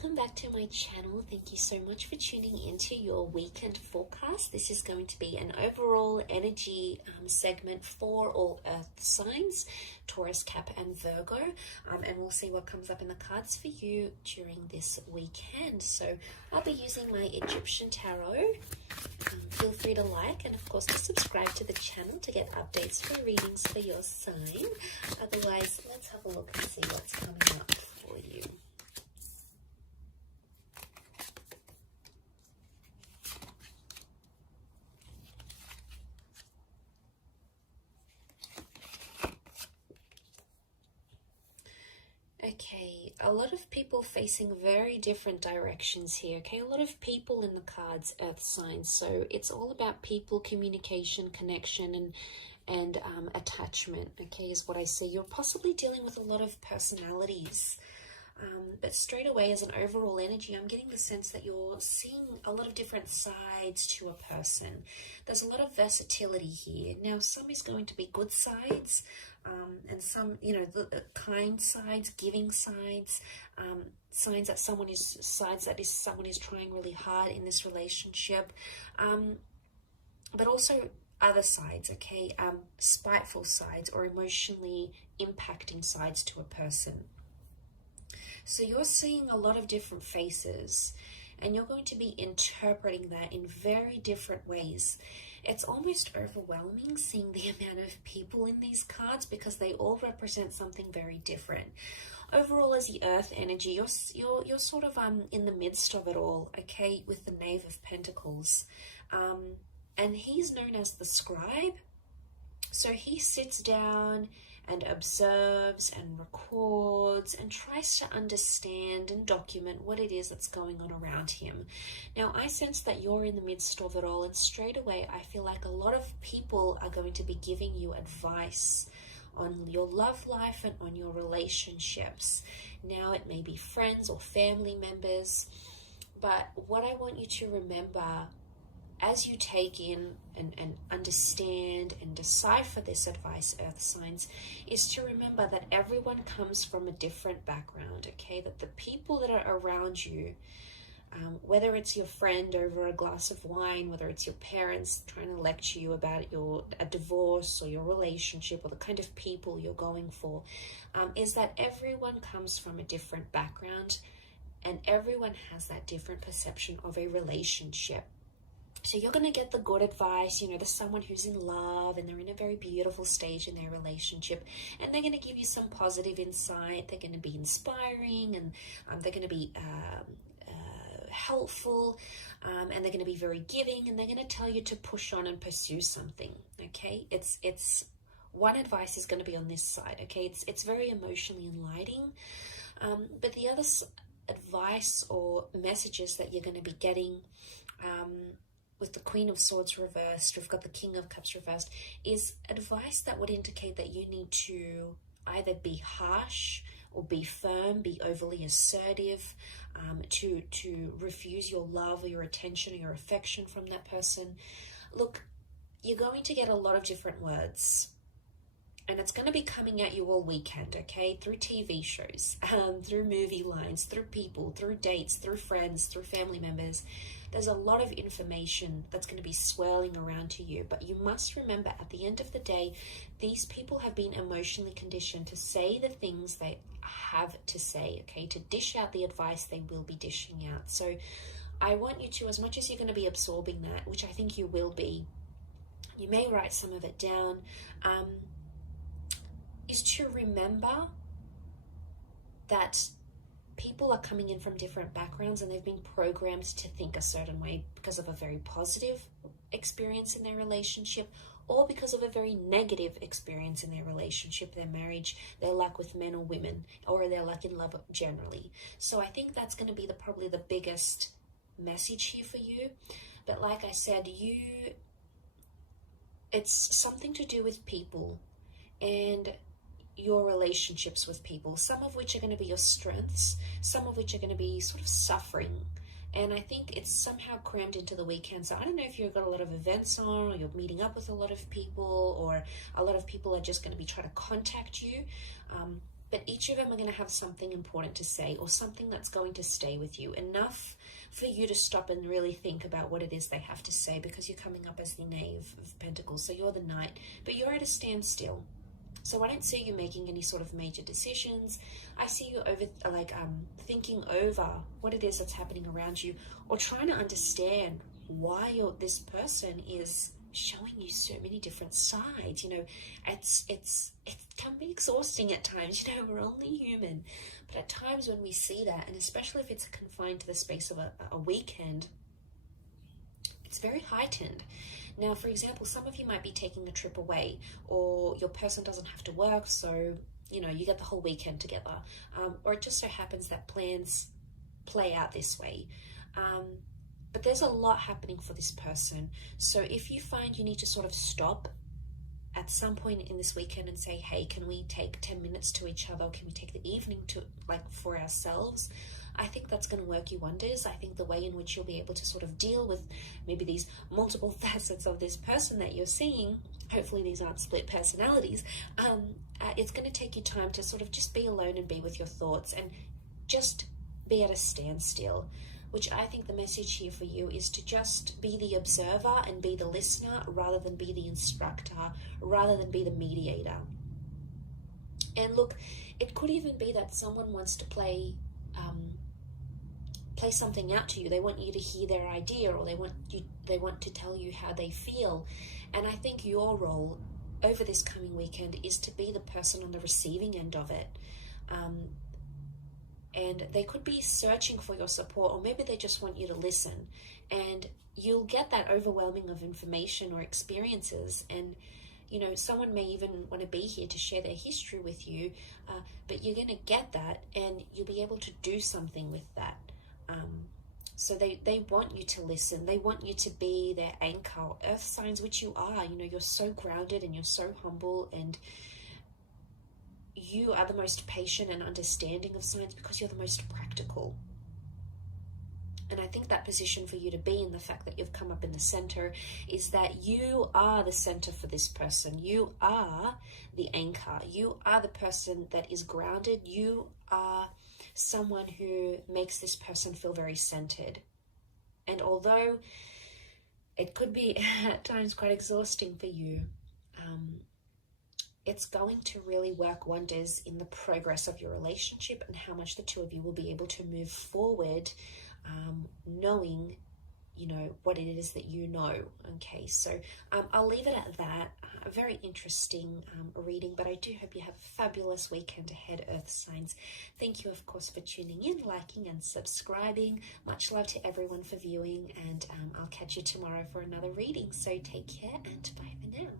welcome back to my channel. Thank you so much for tuning into your weekend forecast. This is going to be an overall energy segment for all earth signs, Taurus, Cap and Virgo, and we'll see what comes up in the cards for you during this weekend. So I'll be using my Egyptian tarot. Feel free to like and of course to subscribe to the channel to get updates for readings for your sign. Otherwise, let's have a look and see what's coming up for you. Okay, a lot of people facing very different directions here. Okay, a lot of people in the cards, earth signs. So it's all about people, communication, connection, and attachment. Okay, is what I see. You're possibly dealing with a lot of personalities. But straight away, as an overall energy, I'm getting the sense that you're seeing a lot of different sides to a person. There's a lot of versatility here. Now, some is going to be good sides, and some, you know, the kind sides, giving sides, signs that someone is trying really hard in this relationship, but also other sides, okay, spiteful sides or emotionally impacting sides to a person. So you're seeing a lot of different faces and you're going to be interpreting that in very different ways. It's almost overwhelming seeing the amount of people in these cards because they all represent something very different. Overall, as the earth energy, you're sort of in the midst of it all, okay, with the Knave of Pentacles. And he's known as the scribe. So he sits down and observes and records and tries to understand and document what it is that's going on around him. Now, I sense that you're in the midst of it all, and straight away I feel like a lot of people are going to be giving you advice on your love life and on your relationships. Now, it may be friends or family members, but what I want you to remember as you take in and understand and decipher this advice, earth signs, is to remember that everyone comes from a different background, okay? That the people that are around you, whether it's your friend over a glass of wine, whether it's your parents trying to lecture you about a divorce or your relationship or the kind of people you're going for, is that everyone comes from a different background and everyone has that different perception of a relationship. So you're going to get the good advice, you know, there's someone who's in love and they're in a very beautiful stage in their relationship, and they're going to give you some positive insight. They're going to be inspiring, and they're going to be helpful, and they're going to be very giving, and they're going to tell you to push on and pursue something, okay? It's one advice is going to be on this side, okay? It's very emotionally enlightening, but the other advice or messages that you're going to be getting, with the Queen of Swords reversed, we've got the King of Cups reversed, is advice that would indicate that you need to either be harsh or be firm, be overly assertive, to refuse your love or your attention or your affection from that person. Look, you're going to get a lot of different words, and it's going to be coming at you all weekend, okay? Through TV shows, through movie lines, through people, through dates, through friends, through family members. There's a lot of information that's going to be swirling around to you, but you must remember at the end of the day, these people have been emotionally conditioned to say the things they have to say, okay? To dish out the advice they will be dishing out. So I want you to, as much as you're going to be absorbing that, which I think you will be, you may write some of it down, is to remember that people are coming in from different backgrounds and they've been programmed to think a certain way because of a very positive experience in their relationship or because of a very negative experience in their relationship, their marriage, their luck with men or women, or their luck in love generally. So I think that's going to be probably the biggest message here for you. But like I said, it's something to do with people and your relationships with people, some of which are going to be your strengths, some of which are going to be sort of suffering. And I think it's somehow crammed into the weekend. So I don't know if you've got a lot of events on, or you're meeting up with a lot of people, or a lot of people are just going to be trying to contact you. but each of them are going to have something important to say, or something that's going to stay with you, enough for you to stop and really think about what it is they have to say, because you're coming up as the Knave of Pentacles, so you're the Knight, but you're at a standstill. So I don't see you making any sort of major decisions. I see you thinking over what it is that's happening around you, or trying to understand why this person is showing you so many different sides. You know, it can be exhausting at times. You know, we're only human, but at times when we see that, and especially if it's confined to the space of a weekend, it's very heightened. Now, for example, some of you might be taking a trip away, or your person doesn't have to work, so, you know, you get the whole weekend together. Or it just so happens that plans play out this way. But there's a lot happening for this person. So if you find you need to sort of stop at some point in this weekend and say, hey, can we take 10 minutes to each other? Can we take the evening to, for ourselves? I think that's going to work you wonders. I think the way in which you'll be able to sort of deal with maybe these multiple facets of this person that you're seeing, hopefully these aren't split personalities, it's going to take you time to sort of just be alone and be with your thoughts and just be at a standstill, which I think the message here for you is to just be the observer and be the listener, rather than be the instructor, rather than be the mediator. And look, it could even be that someone wants to play something out to you. They want you to hear their idea, or they want to tell you how they feel. And I think your role over this coming weekend is to be the person on the receiving end of it. And they could be searching for your support, or maybe they just want you to listen. And you'll get that overwhelming of information or experiences, and you know, someone may even want to be here to share their history with you, but you're going to get that, and you'll be able to do something with that. So they want you to listen. They want you to be their anchor. Earth signs, which you are, you know, you're so grounded and you're so humble, and you are the most patient and understanding of signs because you're the most practical. And I think that position for you to be in, the fact that you've come up in the center, is that you are the center for this person. You are the anchor. You are the person that is grounded. You are someone who makes this person feel very centered. And although it could be at times quite exhausting for you, it's going to really work wonders in the progress of your relationship and how much the two of you will be able to move forward, knowing, you know, what it is that you know. Okay, so I'll leave it at that. A very interesting reading, but I do hope you have a fabulous weekend ahead, Earth signs. Thank you, of course, for tuning in, liking and subscribing. Much love to everyone for viewing, and I'll catch you tomorrow for another reading. So take care, and bye for now.